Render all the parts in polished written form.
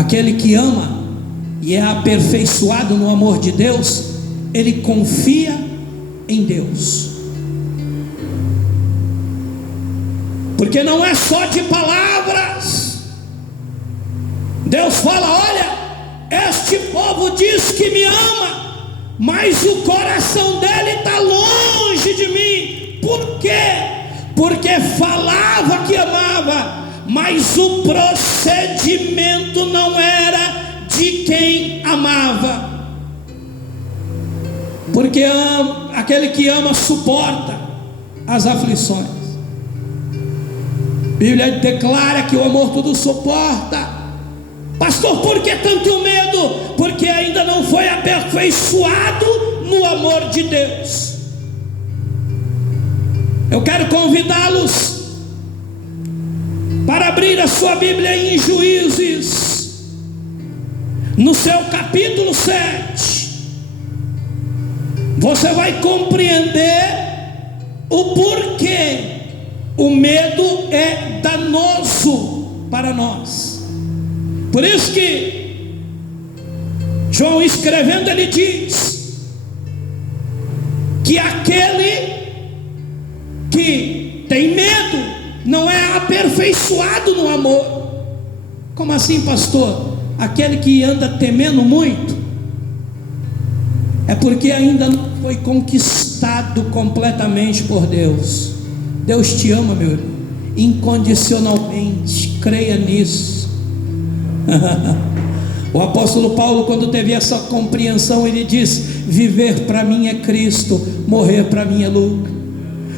Aquele que ama e é aperfeiçoado no amor de Deus, ele confia em Deus. Porque não é só de palavras. Deus fala: olha, este povo diz que me ama, mas o coração dele está longe de mim. Por quê? Porque falava que amava, mas o procedimento não era de quem amava. Porque aquele que ama suporta as aflições. A Bíblia declara que o amor tudo suporta. Pastor, por que tanto medo? Porque ainda não foi aperfeiçoado no amor de Deus. Eu quero convidá-los para abrir a sua Bíblia em Juízes, no seu capítulo 7. Você vai compreender o porquê o medo é danoso para nós. Por isso que João, escrevendo, ele diz que aquele que tem medo não é aperfeiçoado no amor. Como assim, pastor? Aquele que anda temendo muito é porque ainda não foi conquistado completamente por Deus. Deus te ama, meu irmão, incondicionalmente. Creia nisso. O apóstolo Paulo, quando teve essa compreensão, ele diz: viver para mim é Cristo, morrer para mim é lucro.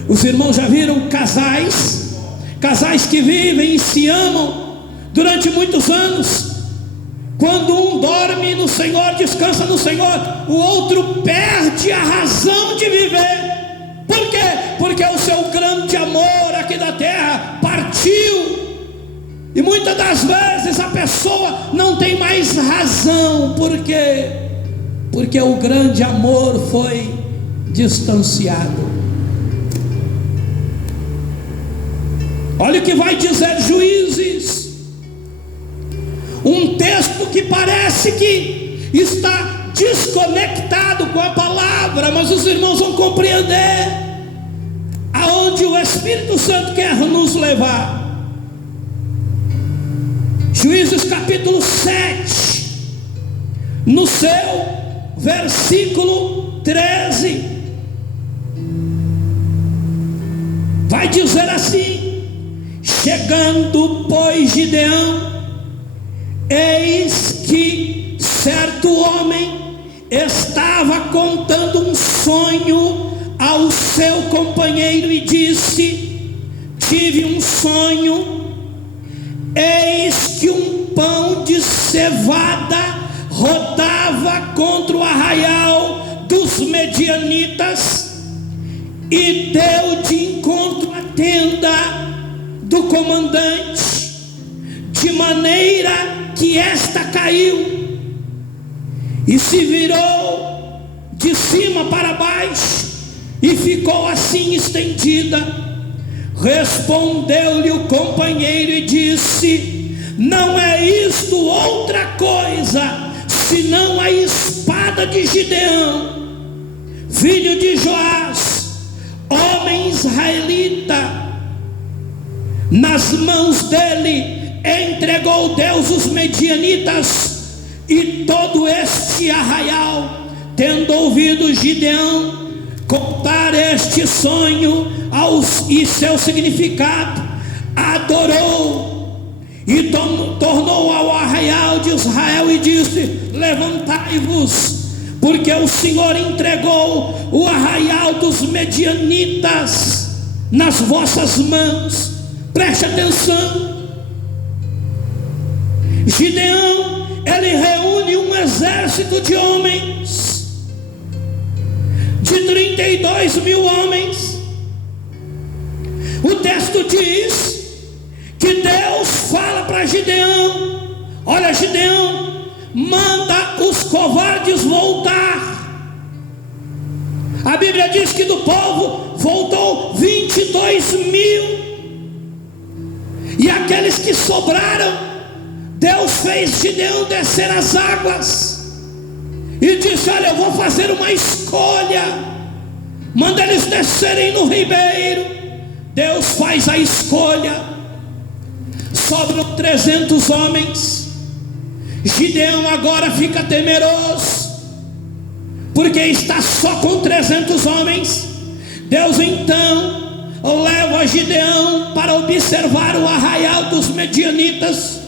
Os irmãos já viram casais que vivem e se amam durante muitos anos. Quando um dorme no Senhor, descansa no Senhor, o outro perde a razão de viver. Por quê? Porque o seu grande amor aqui da terra partiu. E muitas das vezes a pessoa não tem mais razão. Por quê? Porque o grande amor foi distanciado. Olha o que vai dizer Juízes, um texto que parece que está desconectado com a palavra, mas os irmãos vão compreender aonde o Espírito Santo quer nos levar. Juízes capítulo 7, no seu versículo 13, vai dizer assim: chegando, pois, Gideão, eis que certo homem estava contando um sonho ao seu companheiro e disse: tive um sonho, eis que um pão de cevada rodava contra o arraial dos medianitas e deu de encontro à tenda do comandante, de maneira que esta caiu e se virou de cima para baixo e ficou assim estendida. Respondeu-lhe o companheiro e disse: não é isto outra coisa senão a espada de Gideão, filho de Joás, homem israelita. Nas mãos dele entregou Deus os medianitas e todo este arraial. Tendo ouvido Gideão contar este sonho e seu significado, adorou e tornou ao arraial de Israel e disse: levantai-vos, porque o Senhor entregou o arraial dos medianitas nas vossas mãos. Preste atenção. Gideão, ele reúne um exército de homens, de 32 mil homens. O texto diz que Deus fala para Gideão: olha, Gideão, manda os covardes voltar. A Bíblia diz que do povo voltou 22 mil. E aqueles que sobraram Deus fez Gideão descer as águas e disse: olha, eu vou fazer uma escolha, manda eles descerem no ribeiro. Deus faz a escolha, sobram 300 homens. Gideão agora fica temeroso, porque está só com 300 homens. Deus então leva Gideão para observar o arraial dos medianitas,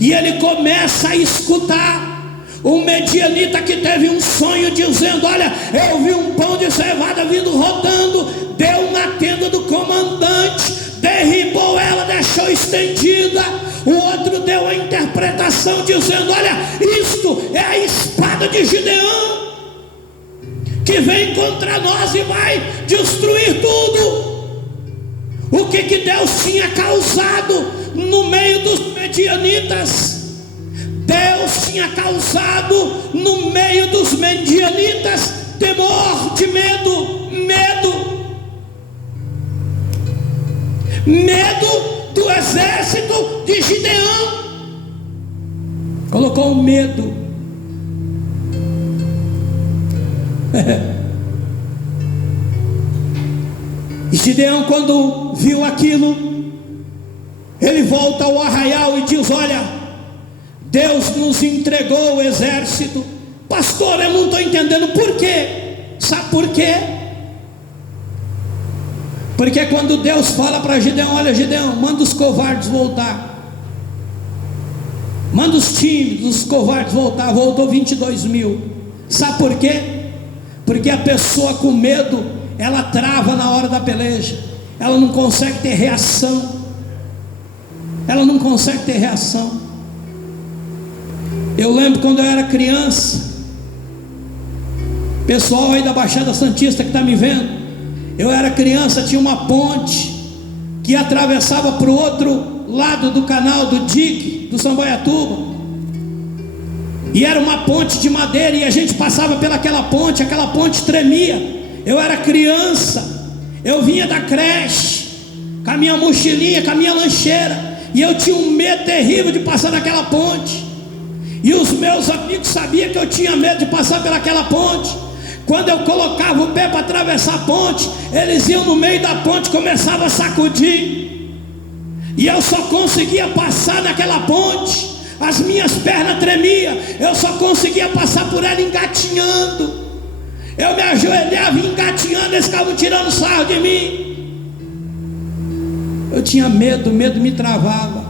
e ele começa a escutar um medianita que teve um sonho dizendo: olha, eu vi um pão de cevada vindo rodando, deu na tenda do comandante, derribou ela, deixou estendida. O outro deu a interpretação dizendo: olha, isto é a espada de Gideão, que vem contra nós e vai destruir tudo. O que Deus tinha causado no meio dos medianitas? Deus tinha causado no meio dos medianitas temor, de medo do exército de Gideão. Colocou medo. E Gideão, quando viu aquilo, ele volta ao arraial e diz: olha, Deus nos entregou o exército. Pastor, eu não estou entendendo por quê. Sabe por quê? Porque quando Deus fala para Gideão: olha, Gideão, manda os covardes voltar, manda os tímidos, os covardes voltar, voltou 22 mil. Sabe por quê? Porque a pessoa com medo, ela trava na hora da peleja, ela não consegue ter reação, Eu lembro quando eu era criança, pessoal aí da Baixada Santista que está me vendo, eu era criança, tinha uma ponte que atravessava para o outro lado do canal do dique do Sambaiatuba, e era uma ponte de madeira, e a gente passava pelaquela ponte, aquela ponte tremia. Eu era criança, eu vinha da creche com a minha mochilinha, com a minha lancheira, e eu tinha um medo terrível de passar naquela ponte, e os meus amigos sabiam que eu tinha medo de passar pelaquela ponte. Quando eu colocava o pé para atravessar a ponte, eles iam no meio da ponte, começavam a sacudir, e eu só conseguia passar naquela ponte, as minhas pernas tremiam, eu só conseguia passar por ela engatinhando. Eu me ajoelhava engatinhando, eles ficavam tirando sarro de mim. Eu tinha medo, o medo me travava.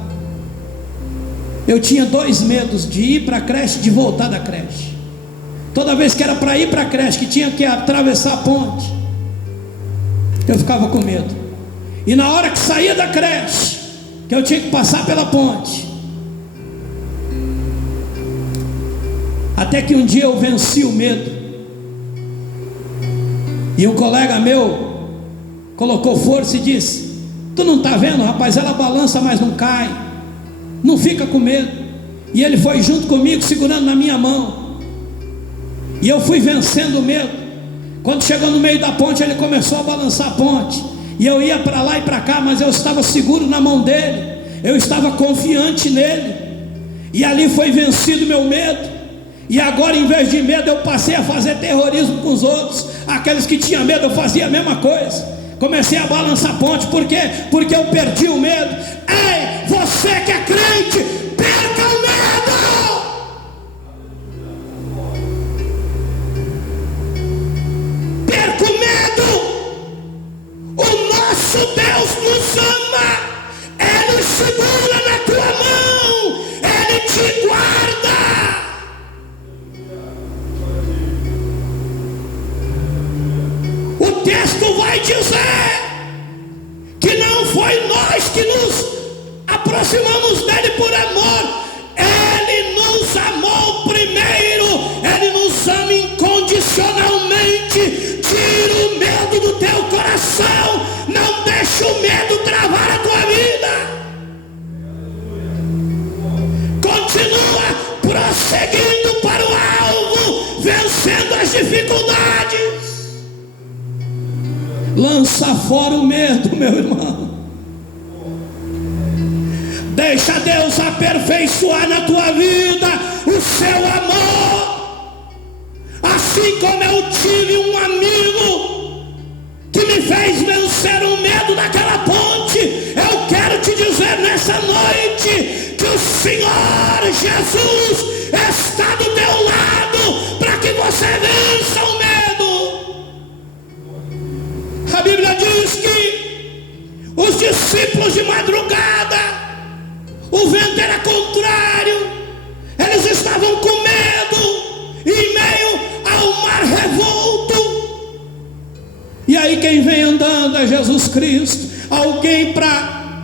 Eu tinha 2 medos: de ir para a creche e de voltar da creche. Toda vez que era para ir para a creche, que tinha que atravessar a ponte, eu ficava com medo. E na hora que saía da creche, que eu tinha que passar pela ponte, até que um dia eu venci o medo, e um colega meu colocou força e disse: tu não está vendo, rapaz, ela balança, mas não cai, não fica com medo. E ele foi junto comigo, segurando na minha mão, e eu fui vencendo o medo. Quando chegou no meio da ponte, ele começou a balançar a ponte, e eu ia para lá e para cá, mas eu estava seguro na mão dele, eu estava confiante nele, e ali foi vencido meu medo. E agora, em vez de medo, eu passei a fazer terrorismo com os outros. Aqueles que tinham medo, eu fazia a mesma coisa. Comecei a balançar a ponte. Por quê? Porque eu perdi o medo. Ei, você que é crente, perca o medo! Perca o medo! O nosso Deus nos ama. Ele segura na tua mão, Ele te guarda. O texto vai dizer que não foi nós que nos aproximamos dele por amor, Ele nos amou primeiro, Ele nos ama incondicionalmente. Tira o medo do teu coração, não deixa o medo travar a tua vida. Continua prosseguindo para o alvo, vencendo as dificuldades. Lança fora o medo, meu irmão. Deixa Deus aperfeiçoar na tua vida o seu amor. Assim como eu tive um amigo que me fez vencer o medo daquela ponte, eu quero te dizer nessa noite que o Senhor Jesus está do teu lado para que você vença o medo. A Bíblia diz que os discípulos de madrugada, o vento era contrário, eles estavam com medo, em meio ao mar revolto. E aí quem vem andando é Jesus Cristo. Alguém, para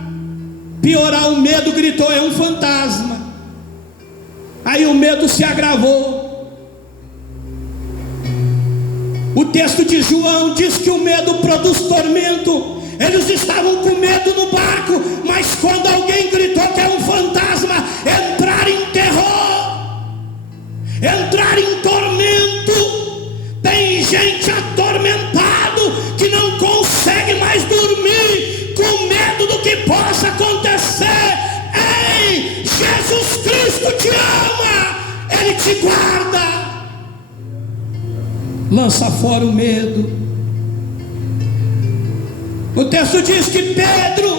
piorar o medo, gritou: é um fantasma. Aí o medo se agravou. O texto de João diz que o medo produz tormento. Eles estavam com medo no barco, mas quando alguém gritou que é um fantasma, entraram em terror, entraram em tormento. Tem gente atormentado que não consegue mais dormir, com medo do que possa acontecer. Ei, Jesus Cristo te ama, Ele te guarda. Lança fora o medo. O texto diz que Pedro,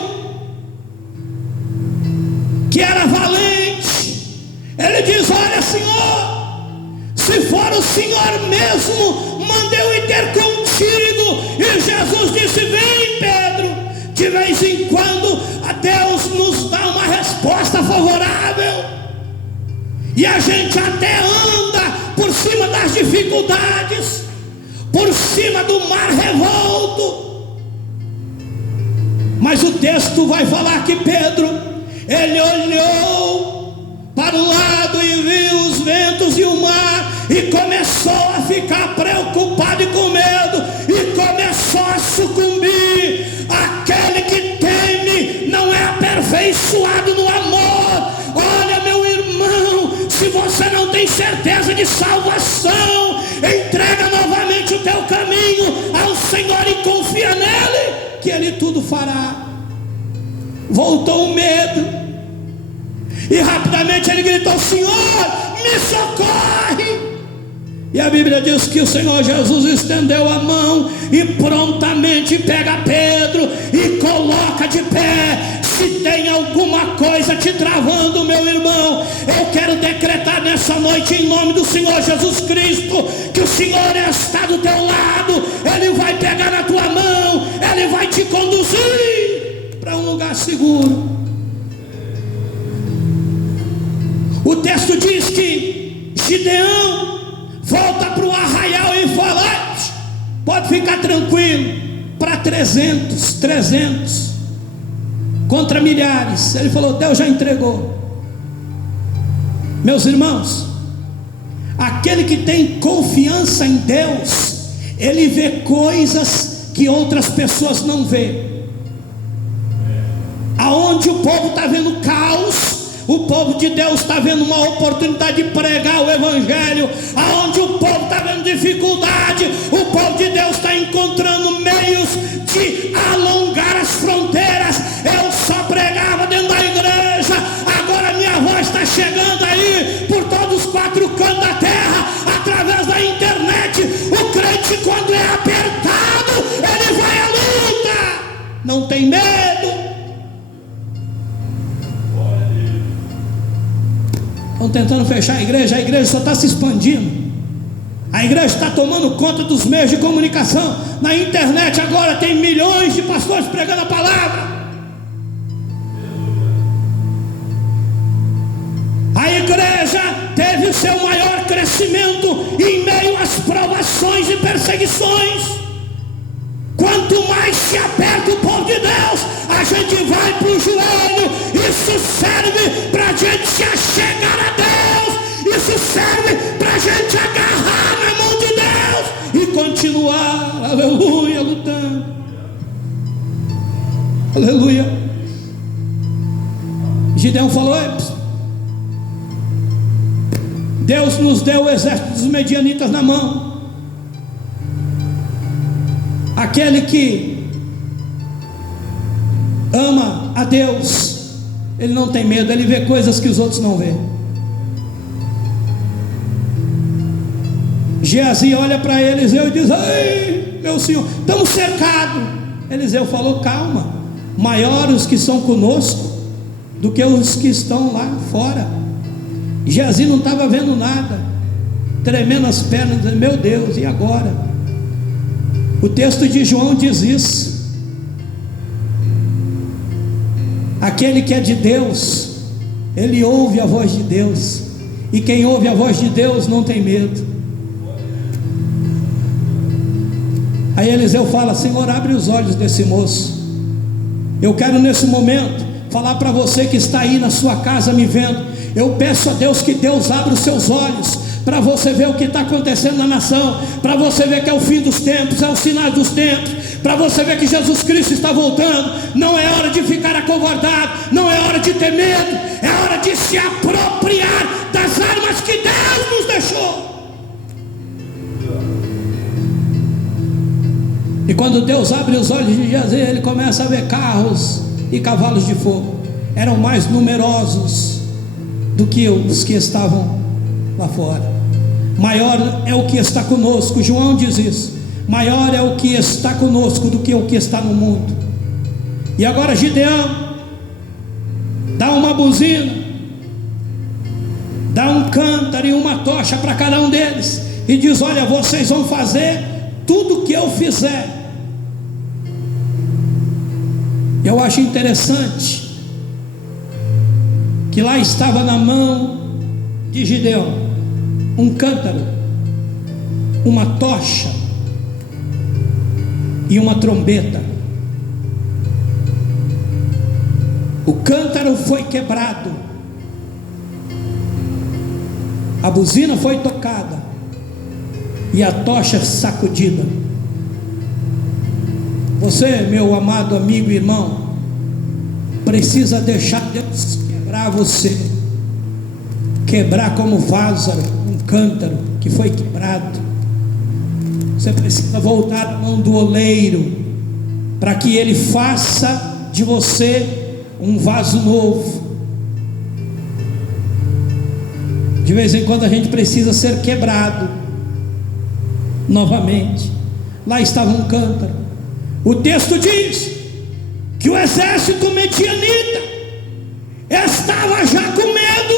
que era valente, ele diz: olha, Senhor, se for o Senhor mesmo, manda eu ir ter contigo. E Jesus disse: vem, Pedro. De vez em quando a Deus nos dá uma resposta favorável, e a gente até anda por cima das dificuldades, por cima do mar revolto. Mas o texto vai falar que Pedro, ele olhou para o lado e viu os ventos e o mar, e começou a ficar preocupado e com medo, e começou a sucumbir. Aquele que teme não é aperfeiçoado no amor. Olha, meu irmão, se você não tem certeza de salvação, entrega novamente o teu caminho ao Senhor e confia nele, que Ele tudo fará. Voltou o medo, e rapidamente ele gritou: Senhor, me socorre. E a Bíblia diz que o Senhor Jesus estendeu a mão e prontamente pega Pedro e coloca de pé. Se tem alguma coisa te travando, meu irmão, eu quero decretar nessa noite, em nome do Senhor Jesus Cristo, que o Senhor está do teu lado. Ele vai pegar na tua mão, Ele vai te conduzir para um lugar seguro. O texto diz que Gideão volta para o arraial e fala: pode ficar tranquilo, para 300 contra milhares. Ele falou: Deus já entregou. Meus irmãos, aquele que tem confiança em Deus, ele vê coisas que outras pessoas não vê. Aonde o povo está vendo caos, o povo de Deus está vendo uma oportunidade de pregar o Evangelho. Aonde o povo está vendo dificuldade, o povo de Deus está encontrando meios de alongar as fronteiras. Eu só pregava dentro da igreja, agora minha voz está chegando aí por todos os 4 cantos da terra, através da internet. O crente, quando é apertado, ele vai à luta, não tem medo. Estão tentando fechar a igreja só está se expandindo. A igreja está tomando conta dos meios de comunicação. Na internet agora tem milhões de pastores pregando a palavra. A igreja teve o seu maior crescimento em meio às provações e perseguições. Quanto mais se aperta o povo de Deus, a gente vai para o joelho. Isso serve para a gente se achegar a Deus. Isso serve para a gente agarrar na mão de Deus e continuar, aleluia, lutando. Aleluia. Gideão falou: Deus nos deu o exército dos medianitas na mão. Aquele que ama a Deus Ele não tem medo, ele vê coisas que os outros não vêem. Geazi olha para Eliseu e diz: ei, meu senhor, estamos cercados. Eliseu falou: calma, maiores os que são conosco do que os que estão lá fora. Geazi não estava vendo nada, tremendo as pernas, dizendo: meu Deus, e agora? O texto de João diz isso: aquele que é de Deus, ele ouve a voz de Deus, e quem ouve a voz de Deus não tem medo. Aí Eliseu fala: Senhor, abre os olhos desse moço. Eu quero nesse momento falar para você que está aí na sua casa me vendo. Eu peço a Deus que Deus abra os seus olhos, para você ver o que está acontecendo na nação, para você ver que é o fim dos tempos, é o sinal dos tempos, para você ver que Jesus Cristo está voltando. Não é hora de ficar acovardado, não é hora de ter medo, é hora de se apropriar das armas que Deus nos deixou. E quando Deus abre os olhos de Geazi, ele começa a ver carros e cavalos de fogo. Eram mais numerosos do que os que estavam lá fora. Maior é o que está conosco, João diz isso. Maior é o que está conosco do que o que está no mundo. E agora Gideão dá uma buzina, dá um cântaro e uma tocha para cada um deles, e diz: olha, vocês vão fazer tudo que eu fizer. Eu acho interessante que lá estava na mão de Gideão um cântaro, uma tocha e uma trombeta. O cântaro foi quebrado, a buzina foi tocada e a tocha sacudida. Você, meu amado amigo e irmão, precisa deixar Deus quebrar você, quebrar como vaso, um cântaro que foi quebrado. Você precisa voltar à mão do oleiro, para que ele faça de você um vaso novo. De vez em quando a gente precisa ser quebrado novamente. Lá estava um cântaro. O texto diz que o exército medianita estava já com medo,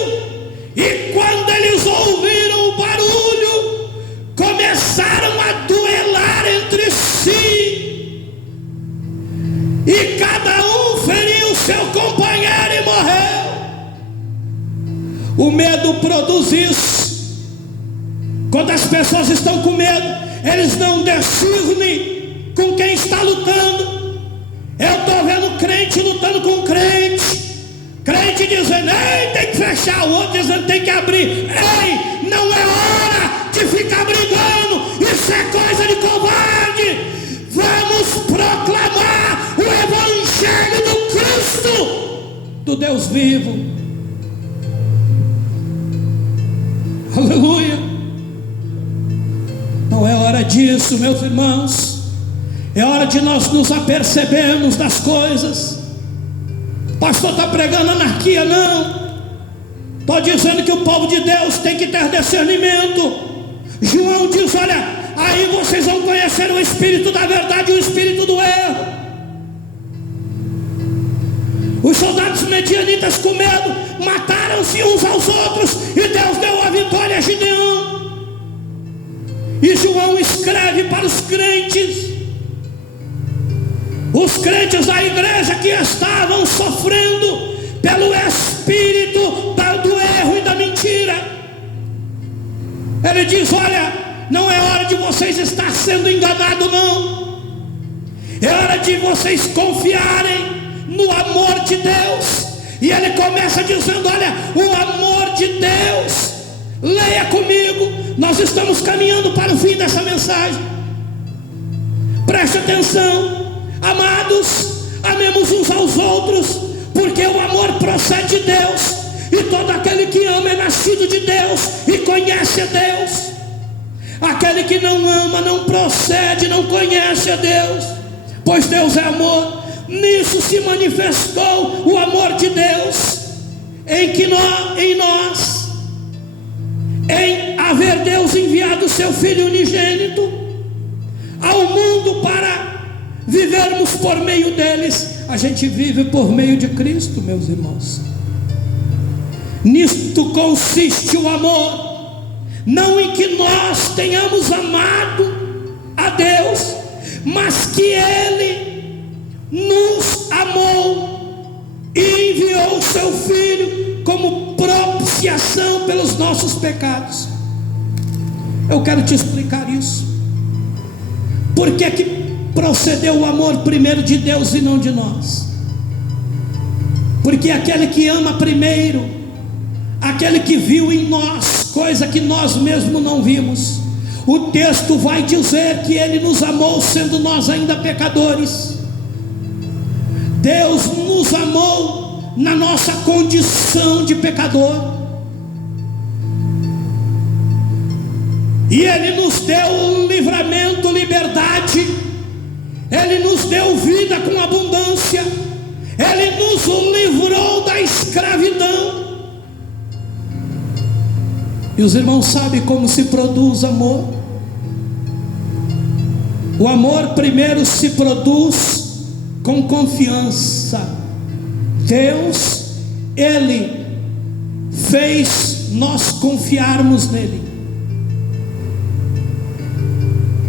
e quando eles ouviram o barulho, começaram a duelar entre si, e cada um feriu seu companheiro e morreu. O medo produz isso. Quando as pessoas estão com medo, eles não discernem com quem está lutando. Eu estou vendo crente lutando com crente, crente dizendo: ei, tem que fechar, o outro dizendo: tem que abrir. Ei, não é hora de ficar brigando, isso é coisa de covarde. Vamos proclamar o evangelho do Cristo, do Deus vivo. Aleluia. Não é hora disso, meus irmãos. É hora de nós nos apercebermos das coisas. Pastor está pregando anarquia? Não. Estou dizendo que o povo de Deus tem que ter discernimento. João diz: olha, aí vocês vão conhecer o espírito da verdade e o espírito do erro. Os soldados medianitas, com medo, mataram-se uns aos outros, e Deus deu a vitória a Gideão. E João escreve para os crentes da igreja que estavam sofrendo pelo espírito do erro e da mentira. Ele diz: olha, não é hora de vocês estar sendo enganados, não. É hora de vocês confiarem no amor de Deus. E ele começa dizendo: olha, o amor de Deus. Leia comigo, nós estamos caminhando para o fim dessa mensagem. Preste atenção. Amados, amemos uns aos outros, porque o amor procede de Deus, e todo aquele que ama é nascido de Deus e conhece a Deus. Aquele que não ama não procede, não conhece a Deus, pois Deus é amor. Nisso se manifestou o amor de Deus, em nós, em haver Deus enviado o seu Filho unigênito ao mundo para vivermos por meio deles. A gente vive por meio de Cristo, meus irmãos. Nisto consiste o amor, não em que nós tenhamos amado a Deus, mas que Ele nos amou e enviou o seu Filho como propiciação pelos nossos pecados. Eu quero te explicar isso. Por que que procedeu o amor primeiro de Deus e não de nós? Porque aquele que ama primeiro, aquele que viu em nós coisa que nós mesmos não vimos, o texto vai dizer que Ele nos amou sendo nós ainda pecadores. Deus nos amou na nossa condição de pecador, e Ele nos deu livramento, liberdade, Ele nos deu vida com abundância, Ele nos livrou da escravidão. E os irmãos sabem como se produz amor? O amor primeiro se produz com confiança. Deus, Ele fez nós confiarmos nele.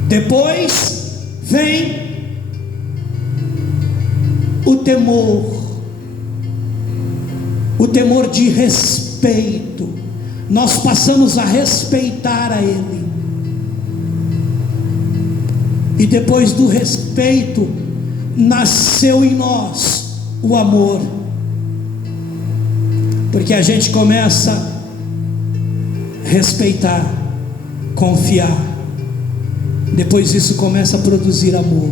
Depois vem o temor de respeito. Nós passamos a respeitar a Ele. E depois do respeito, nasceu em nós o amor. Porque a gente começa a respeitar, confiar. Depois isso começa a produzir amor.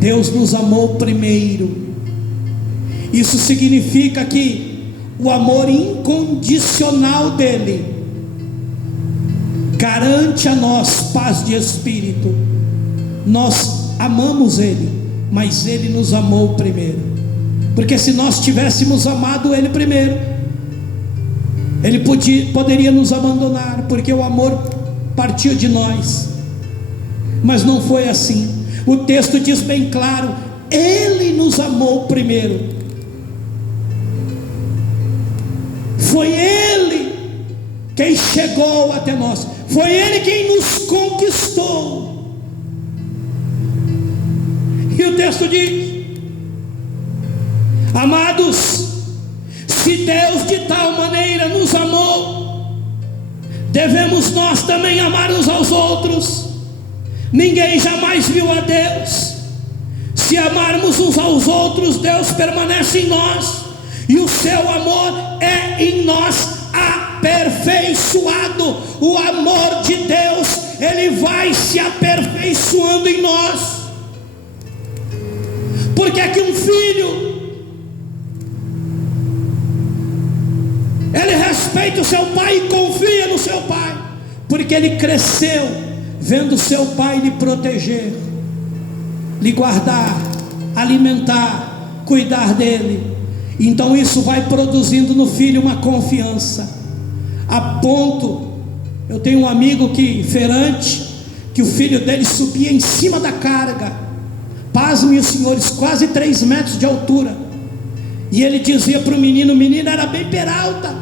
Deus nos amou primeiro. Isso significa que o amor incondicional dele garante a nós paz de espírito. Nós amamos Ele, mas Ele nos amou primeiro. Porque se nós tivéssemos amado Ele primeiro, Ele poderia nos abandonar, porque o amor partiu de nós. Mas não foi assim. O texto diz bem claro: Ele nos amou primeiro. Foi Ele quem chegou até nós. Foi Ele quem nos conquistou. E o texto diz: amados, se Deus de tal maneira nos amou, devemos nós também amar uns aos outros. Ninguém jamais viu a Deus. Se amarmos uns aos outros, Deus permanece em nós, e o seu amor é em nós aperfeiçoado. O amor de Deus, ele vai se aperfeiçoando em nós. Porque é que um filho, ele respeita o seu pai e confia no seu pai? Porque ele cresceu vendo seu pai lhe proteger, lhe guardar, alimentar, cuidar dele. Então isso vai produzindo no filho uma confiança, a ponto, eu tenho um amigo feirante, que o filho dele subia em cima da carga, pasmem os senhores, quase 3 metros de altura, e ele dizia para o menino era bem peralta,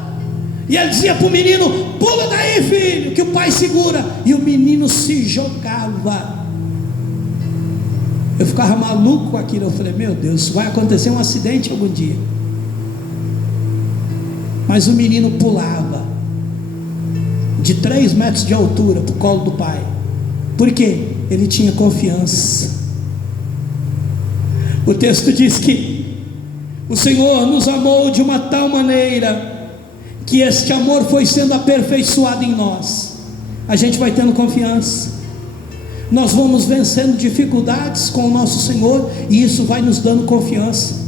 e ele dizia para o menino: pula daí, filho, que o pai segura, e o menino se jogava. Eu ficava maluco com aquilo. Eu falei: meu Deus, vai acontecer um acidente algum dia. Mas o menino pulava de 3 metros de altura para o colo do pai. Por quê? Ele tinha confiança. O texto diz que o Senhor nos amou de uma tal maneira que este amor foi sendo aperfeiçoado em nós. A gente vai tendo confiança, nós vamos vencendo dificuldades com o nosso Senhor, e isso vai nos dando confiança.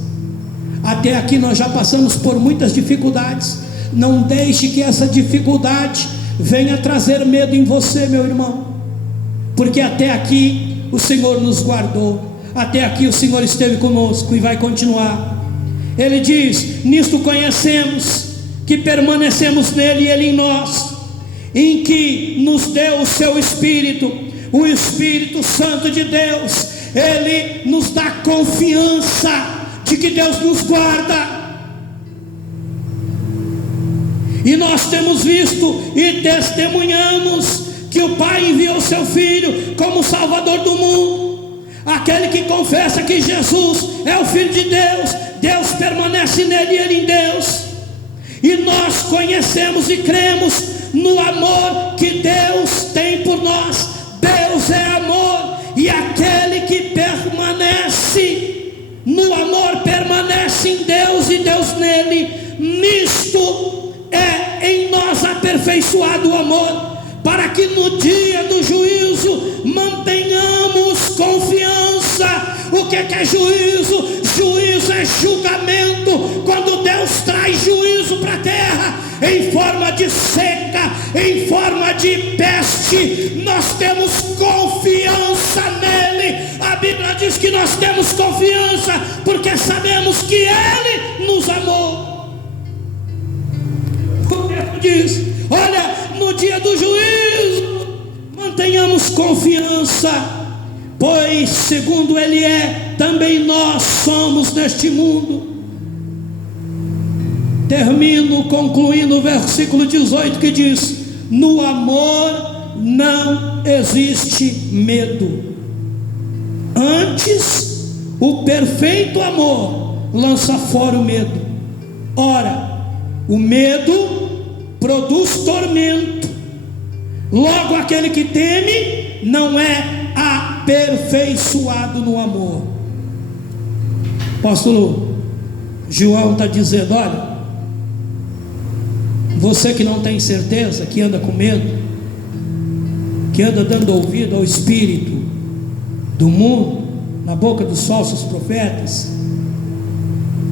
Até aqui nós já passamos por muitas dificuldades. Não deixe que essa dificuldade venha trazer medo em você, meu irmão, porque até aqui o Senhor nos guardou, até aqui o Senhor esteve conosco e vai continuar. Ele diz: nisto conhecemos que permanecemos nele e ele em nós, em que nos deu o seu Espírito, o Espírito Santo de Deus. Ele nos dá confiança de que Deus nos guarda. E nós temos visto e testemunhamos que o Pai enviou seu Filho como Salvador do mundo. Aquele que confessa que Jesus é o Filho de Deus, Deus permanece nele e ele em Deus. E nós conhecemos e cremos no amor que Deus tem por nós. Deus é amor, e aquele que permanece no amor permanece em Deus e Deus nele. Nisto é em nós aperfeiçoado o amor, para que no dia do juízo mantenhamos confiança. O que é juízo? Juízo é julgamento. Quando Deus traz juízo para a terra, em forma de seca, em forma de peste, nós temos confiança nele. A Bíblia diz que nós temos confiança porque sabemos que ele nos amou. O texto diz: olha, no dia do juízo mantenhamos confiança, pois segundo ele é, também nós somos neste mundo. Termino concluindo o versículo 18, que diz: no amor não existe medo, antes o perfeito amor lança fora o medo. Ora, o medo produz tormento, logo aquele que teme não é aperfeiçoado no amor. Apóstolo João está dizendo: olha, você que não tem certeza, que anda com medo, que anda dando ouvido ao espírito do mundo, na boca dos falsos profetas,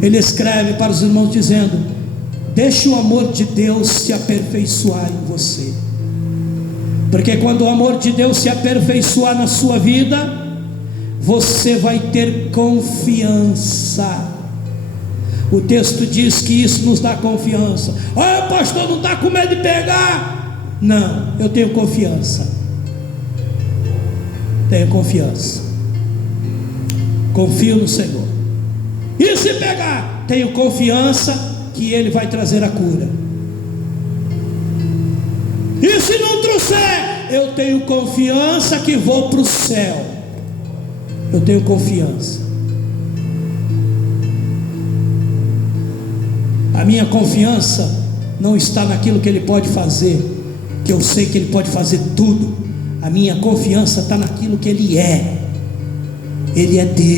ele escreve para os irmãos dizendo: deixe o amor de Deus se aperfeiçoar em você, porque quando o amor de Deus se aperfeiçoar na sua vida, você vai ter confiança. O texto diz que isso nos dá confiança. Ah, pastor, não está com medo de pegar? Não, eu tenho confiança. Tenho confiança. Confio no Senhor. E se pegar? Tenho confiança que Ele vai trazer a cura. E se não trouxer? Eu tenho confiança que vou para o céu. Eu tenho confiança. A minha confiança não está naquilo que Ele pode fazer, que eu sei que Ele pode fazer tudo. A minha confiança está naquilo que Ele é. Ele é Deus.